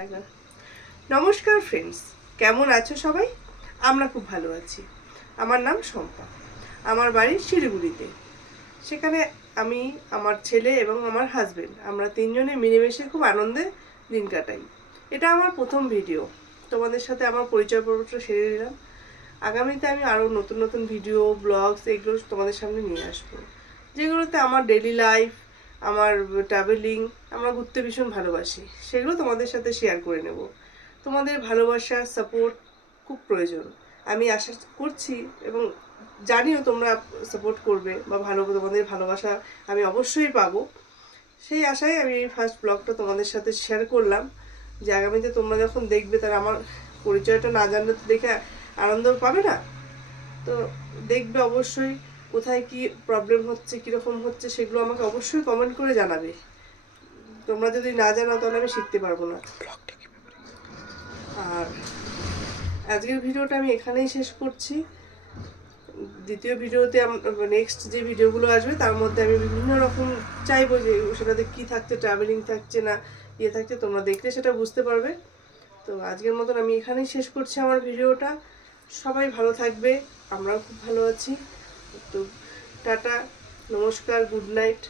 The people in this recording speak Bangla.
টাইগার। নমস্কার ফ্রেন্ডস, কেমন আছো সবাই? আমরা খুব ভালো আছি। আমার নাম শম্পা, আমার বাড়ি শিলিগুড়িতে। সেখানে আমি, আমার ছেলে এবং আমার হাজবেন্ড, আমরা তিনজনে মিলেমিশে খুব আনন্দে দিন কাটাই। এটা আমার প্রথম ভিডিও, তোমাদের সাথে আমার পরিচয় পর্বটা সেরে নিলাম। আগামীতে আমি আরও নতুন নতুন ভিডিও, ব্লগস এগুলো তোমাদের সামনে নিয়ে আসবো, যেগুলোতে আমার ডেইলি লাইফ, আমার ট্রাভেলিং, আমরা ঘুরতে ভীষণ ভালোবাসি, সেগুলো তোমাদের সাথে শেয়ার করে নেব। তোমাদের ভালোবাসা, সাপোর্ট খুব প্রয়োজন। আমি আশা করছি এবং জানিও তোমরা সাপোর্ট করবে বা তোমাদের ভালোবাসা আমি অবশ্যই পাবো। সেই আশায় আমি এই ফার্স্ট ব্লগটা তোমাদের সাথে শেয়ার করলাম, যে আগামীতে তোমরা যখন দেখবে তারা আমার পরিচয়টা না জানলে তো দেখে আনন্দ পাবে না। তো দেখবে অবশ্যই কোথায় কি প্রবলেম হচ্ছে, কীরকম হচ্ছে, সেগুলো আমাকে অবশ্যই কমেন্ট করে জানাবে। তোমরা যদি না জানাও তাহলে আমি শিখতে পারবো না। আর আজকের ভিডিওটা আমি এখানেই শেষ করছি। দ্বিতীয় ভিডিওতে নেক্সট যে ভিডিওগুলো আসবে তার মধ্যে আমি বিভিন্ন রকম চাইবো যে সেটাতে কী থাকছে, ট্রাভেলিং থাকছে না ইয়ে থাকছে, তোমরা দেখলে সেটা বুঝতে পারবে। তো আজকের মতন আমি এখানেই শেষ করছি আমার ভিডিওটা। সবাই ভালো থাকবে, আমরাও খুব ভালো আছি। তো টাটা, নমস্কার, গুড নাইট।